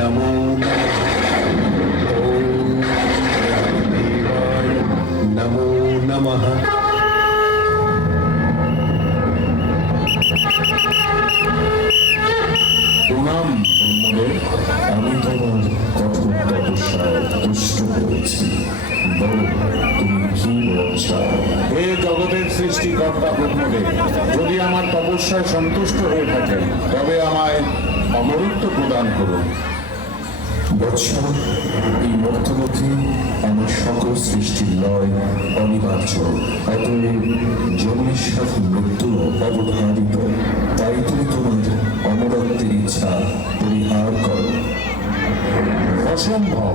नमो नमः ॐ ब्रह्मदेवाय नमो नमः প্রণাম ব্রহ্মদেব আমি তোমার কঠোর তপস্যায় তুষ্ট হয়েছি বলো তুমি কি বলতে চাও হে জগতের সৃষ্টিকর্তা ব্রহ্মদেব যদি আমার তপস্যায় সন্তুষ্ট হয়ে থাকেন তবে আমায় অমরত্ব প্রদান করুন বৎস এই মধ্যমধ্যে আমার সকল সৃষ্টির লয় অনিবার্য। অতএব জন্মের সাথে মৃত্যু অবধারিত। তাই তুমি তোমার অমরত্বের ইচ্ছা পরিহার করো। অসম্ভব।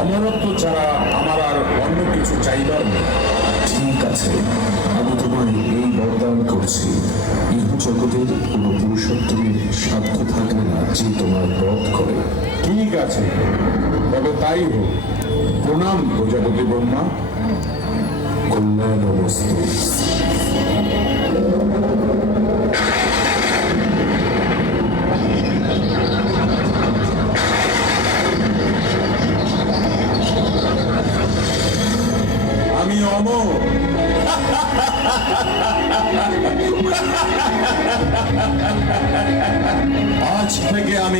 অমরত্ব ছাড়া আমার আর অন্য কিছু চাইবার নেই। ঠিক আছে। তোমায় এই বরদান করছি। ইহ জগতের কোনো পুরুষোত্তমের সাধ্য থাকবে না, যে তোমার বধ করে। ঠিক আছে, তবে তাই হোক, প্রণাম প্রজাপতি ব্রহ্মা। কল্যাণ অবস্থা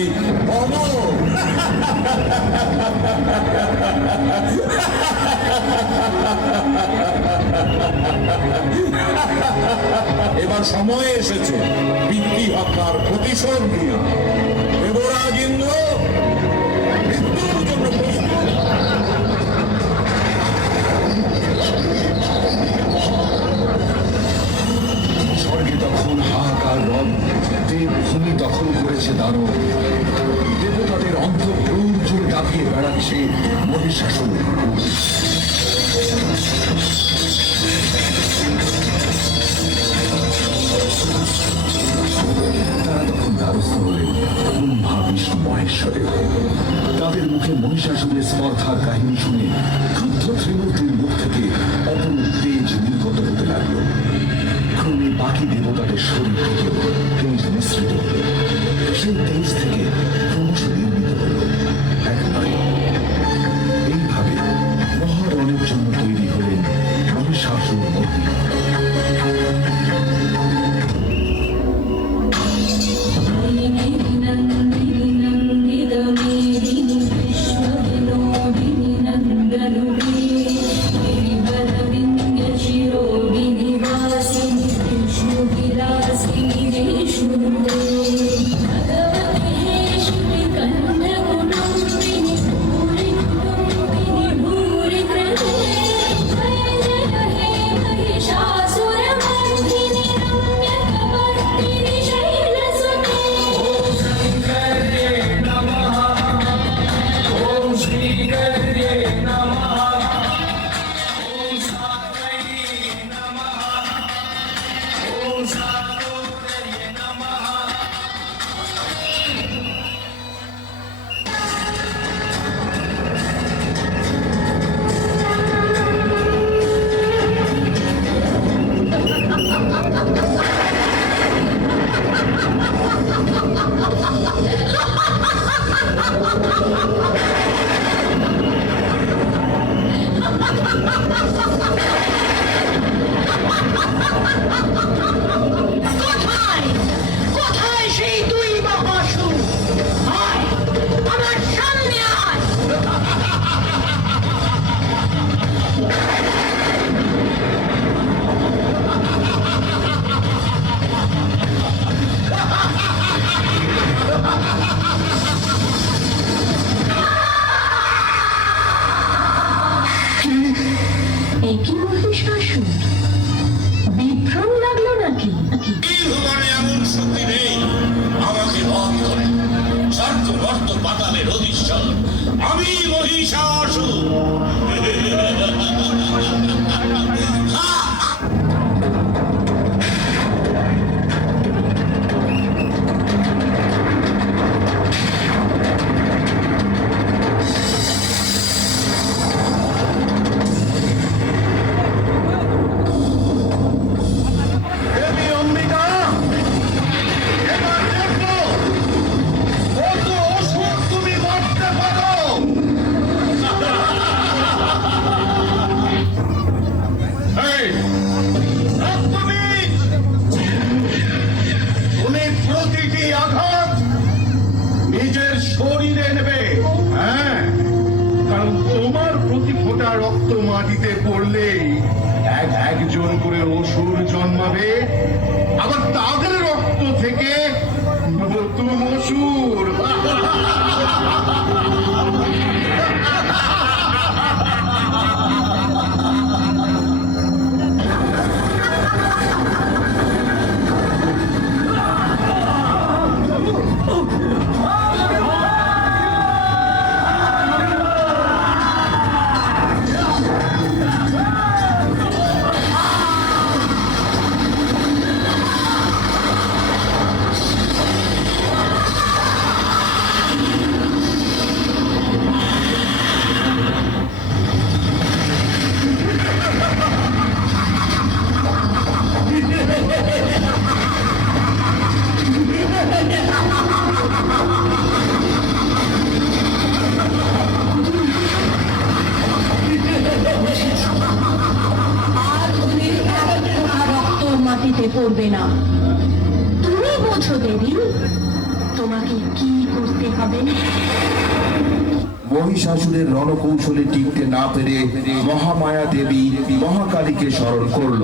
থেকে আমি এবার সময় এসেছে পিতৃ হত্যার প্রতিশোধ নিয়ে। দেবরাজ ইন্দ্র ব্রহ্মা বিষ্ণু মহেশ্বরের তাদের মুখে মহিষাসুরের স্পর্ধার কাহিনী শুনে ক্রুদ্ধ ত্রিমূর্তির মুখ থেকে অপূর্ব তেজ নির্গত হতে লাগল। ক্রমে বাকি দেবতাদের শরীর থেকে তেজ মিশ্রিত সেই তেজ থেকে বিভ্রম লাগল নাকি? নাকি ভুবনে এমন শক্তি নেই। আমাকে বধ করে। স্বার্থ গর্ত পাতালের অধীশ্বর আমি মহিষাসুর। মাটিতে পড়লেই এক একজন করে অসুর জন্মাবে। আবার তাদের রক্ত থেকে নতুন অসুর। তুমি বোঝো দেবী? তোমাকে কি করতে হবে? মহিষাসুরের রণকৌশলে টিকতে না পেরে মহামায়া দেবী মহাকালীকে স্মরণ করল।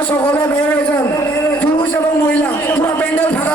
আপনারা সকলে বের হয়েছেন। পুরুষ এবং মহিলা পুরো প্যান্ডেল ফাঁকা